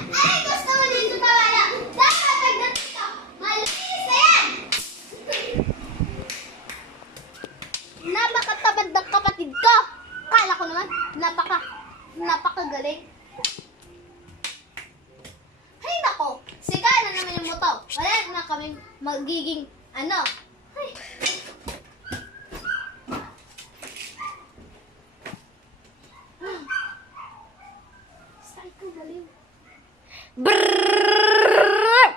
Ay, gusto mo dito tawala. Dapat pagdating ka. Malinis na yan. Napakatabad ng kapatid ko. Kala ko naman, napakagaling. Ay, nako. Siga na naman yung moto. Wala na kami magiging ano. Ay. Start ko baliw. Brrrr!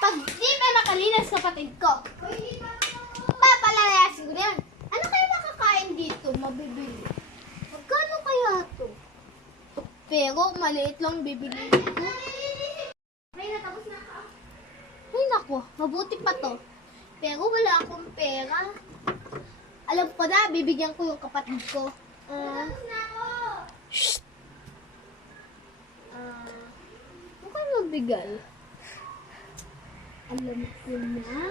Pag di pa nakalinas kapatid ko, papalayasin ko na yan. Ano kayo makakain dito? Mabibili. Magkano kaya to? Pero maliit lang bibili ko. Ay, natapos na ka. Ay, nako. Mabuti pa to. Pero wala akong pera. Alam ko na, bibigyan ko yung kapatid ko. Natapos na ako. Shh! Huwag kayo magbigay. Alam ko na.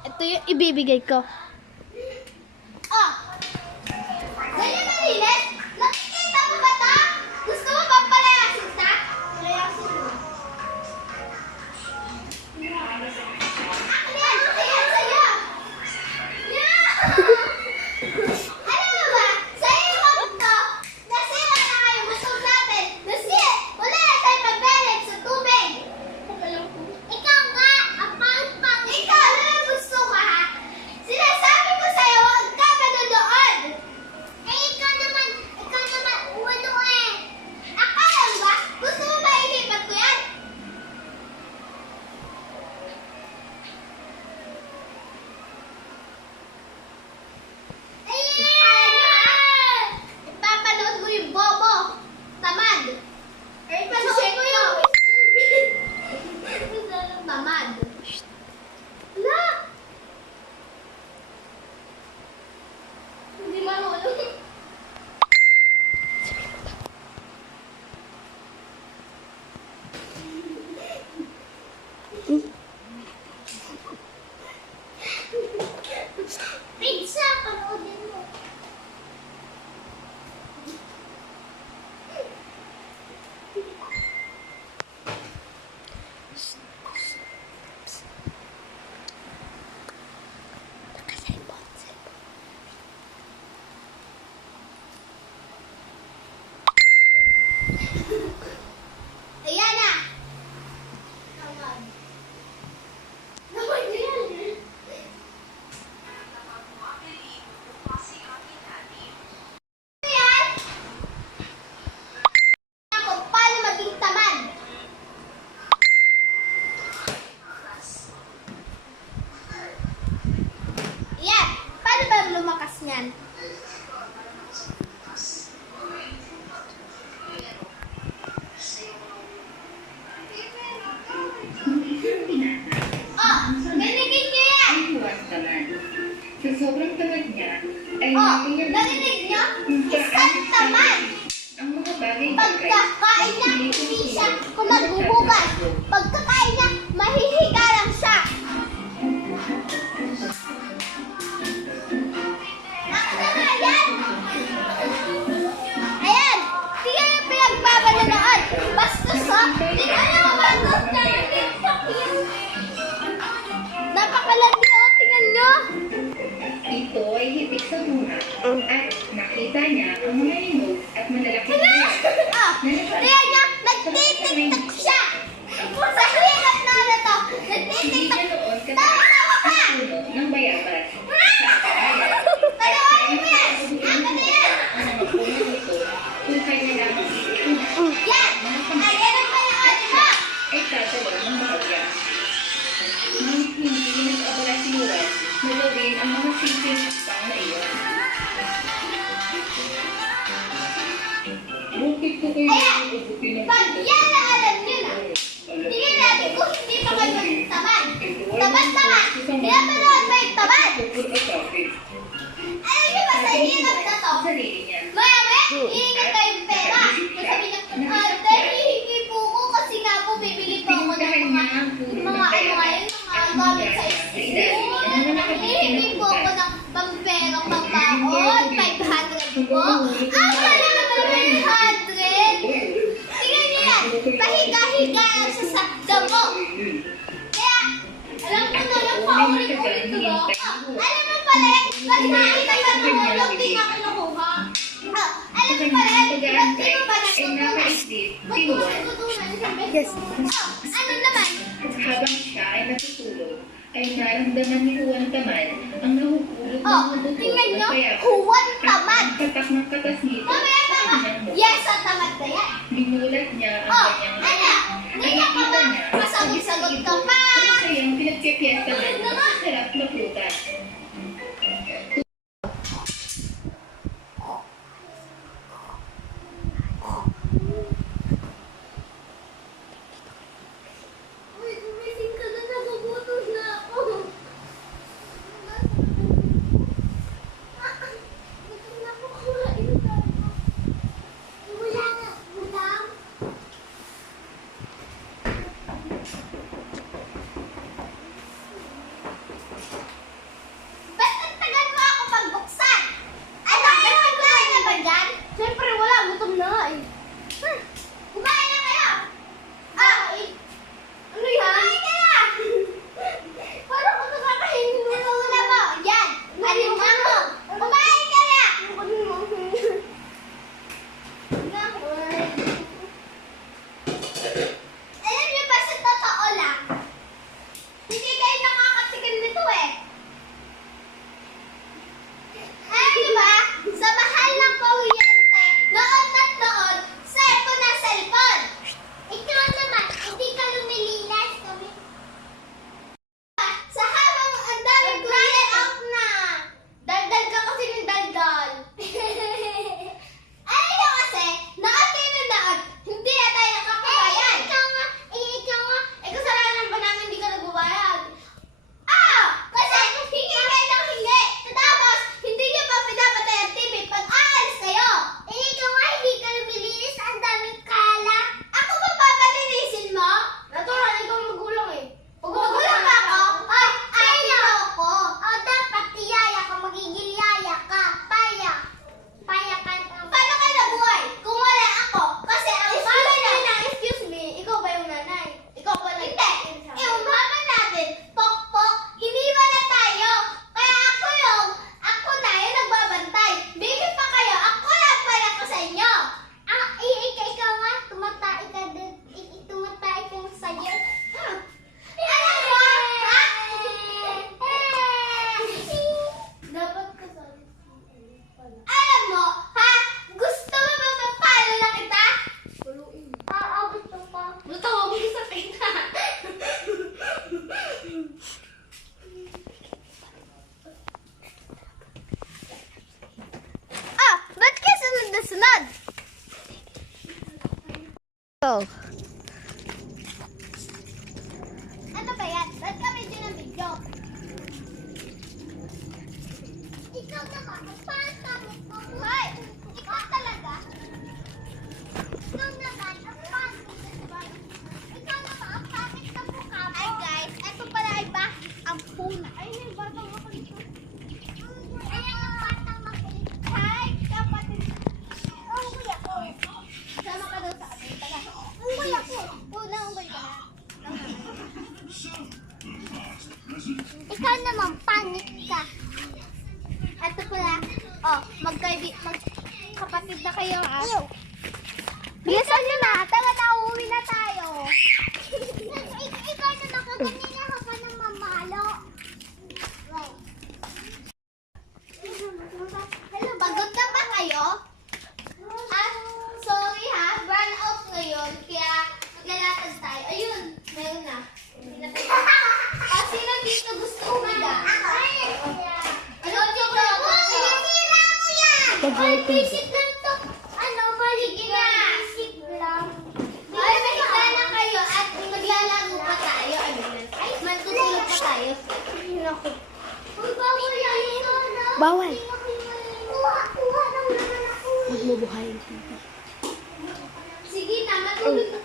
Ito yung ibibigay ko. Oh! Ganyan malinis? Nakikita mo ba ito? Gusto mo bang palayasin ta? Palayasin mo. Ako yan! Ako yan sa'yo! Yeah! Alam mo ba? Sa'yo yung kapag to, nasira na kayo gusto natin. Wala na tayo pag-balance sa tubig. Ikaw nga! Ang pang-pang! Ikaw! Ano yung gusto ka ha? Sinasabi ko sa'yo, huwag ka manonood! Eh, ikaw naman, ano eh? Akala mo ba? Gusto mo ba ilipat ko yan? Akala nyo ha? Ipapanood mo yung bobo! Tamad! Ipanood mo yung tamad! Wala! Hindi marunong. Pizza, panoodin mo. Ayan na! Tamad. Naman yan! Ayan! Ako, paano maging tamad? Ayan! Paano ba lumakas niyan? Oh! Narinig niyo yan! Iwas naman. Sa sobrang tamad niya, ay Oh! natingin Narinig niyo? Isang tamad! ang mga bagay Pagkakain niya, hindi siya kumagbubugas. Pagkakain niya, mahihiga lang siya. Ako naman, yan! Ayan! Tingnan yung pinagbabanonood. Bastos, ha? Tingnan niyo ang bastos na yung TikTok yan. Napakalandi, oh. Tingnan niyo. ito ay hitik sa bunga at nakita niya ang mga hinog at malalaking Hala! buwan Ah, tingnan niyo, nagtitiktok siya. Kung sa hirap na ano to, Hindi nagtitiktok. niya noon Tawa-tawa ka! ang puno ng bayabas. Panoorin mo yan! Akin na yan! Ang mga puno nito kung kanya lamang itutunan Yan! Ayan ang panoorin mo! ay tatalo ng bahagya. Nang hindi nag-abala si Juan na gawin ang mga simpleng pang na iyon. Bukit ko kayo Ayan! ubutin ng Pag yan na alam nyo na, tingnan natin kung hindi pa kayo maging tamad. Tamad-tamad! Pinapanood mo yung tamad! Alam nyo ba sa hirap na to? Sarili niya. Maya-maya, hihingi kayong pera. Masabi niya, ate, hihingi po ko kasi nga po bibili po ako ng Pinuntahan niya ang puno mga ng ano bayabas ngayon, mga gamit sa sa ilalim school. pampero, pambaon, 500 po. Ang wala naman 100. Tingnan niyo yan, pahiga-higa lang siya sa damo. Kaya, alam ko na lang pa ulit-ulit ko ba? Alam mo pala, pag nakita ka tumulong, di na kinukuha. Alam mo pala, ba't di mo ba natutunan? Ba't mo natutunan isang beses? Ano naman? At habang siya ay natutulog, ay naramdaman ni Juan Tamad ang nahuhulog Oh, ng buto tingnan na niyo, payat. Juan At Tamad. ang tatak ng katas nito Mamaya ay tama. inanok. Yes, at tamad na yan. Binulat niya ang Oh, kanyang ano? Hindi ka ba? Masagot-sagot ka pa. Masayang pinagpipiesta ng masarap na prutas. Uy, gumising ka na, nagugutom na ako. Gutom na ako, kumain na tayo. Wala na, ulam. Ba't ang tagal mo ako pagbuksan? Ano, kumain na ba dyan? Siyempre wala, gutom na nga eh. Kumain na kayo! Ano yan? Kumain ka na! Parang kung nakakainin mo. Ano una mo? Yan! Aliman mo! Kumain ka na! Alam niyo ba sa totoo lang, hindi kayo nakakatikim nito eh. Alam niyo ba, sa mahal ng kuryente, noon at noon, cellphone na cellphone. Ikaw naman, hindi ka lumilinis. Sa habang ang daming kuryente out na. Daldal ka kasi ng daldal. Alam niyo kasi, noon din na noon, hindi na tayo nakakabayan. Eh, kasalanan ba namin hindi ka nagbabayad? Kasi hingi kayo ng hingi. Tapos, hindi niyo pa pinapatay ang TV pag aalis kayo. Ikaw nga, hindi ka lumilinis. Ang daming kalat. Ako ba papalinisin mo? Natural, ikaw magulang eh. Magulang ba ako? Ay, ako. Dapat tiyaya ka, magiging yaya ka. Paya ka. Paano ka nabuhay? Kung wala ako. Kasi ang mama na, excuse me, ikaw ba yung nanay? Ikaw ba na? Hindi. Yung mama natin, pokpok, hiniwa na tayo. Kaya ako na yung nagbabantay. Bigyan pa kayo, ako na pala ko sa inyo. Ikaw nga, tumatay ka din. Tumatay ka sa'yo. Alam mo, ha? Dapat ka sabi. Alam mo, ha? Gusto mo ba mapalo na kita? Oo, gusto ko. Gusto mo, gusto kita. Ba't ka sunod na sunod? Oh. Ano ba yan? Ba't kami din ang video? Ikaw naman, ang pangit mo. Hoy! Ikaw talaga? Ikaw naman, ang pangit mo. Ikaw naman, ang pangit na mukha mo. Ay guys, eto pala ay ba? Ang puna. Ay, may batang makulit. Ay, ang batang makulit. Hi, kapatid. Ang kuya ko. Sama ka daw sa atin. Ang kuya ko. Una, ang kuya ka na. Ikaw naman, pangit ka. Ito pala, magkapatid na kayo, Bilisan nyo na, tara na, uuwi na tayo. Ikaw na nakaganina ka pa ng mamalo. Hello, pagod na ba kayo? Sorry ha, burn out ngayon, kaya maglalakad tayo. Ayun, meron na. Sino dito gusto umiga? Ano dito? Nasira mo yan! Ay, visit lang to. Maligid na. Visit lang. Ay, mahiga na kayo at maglalaro pa tayo. Ay, matutulog pa tayo. Naku. Uy, bawal yan. Bawal. Kuha lang naman ako. Huwag mo buhayin. Sige na, matulog na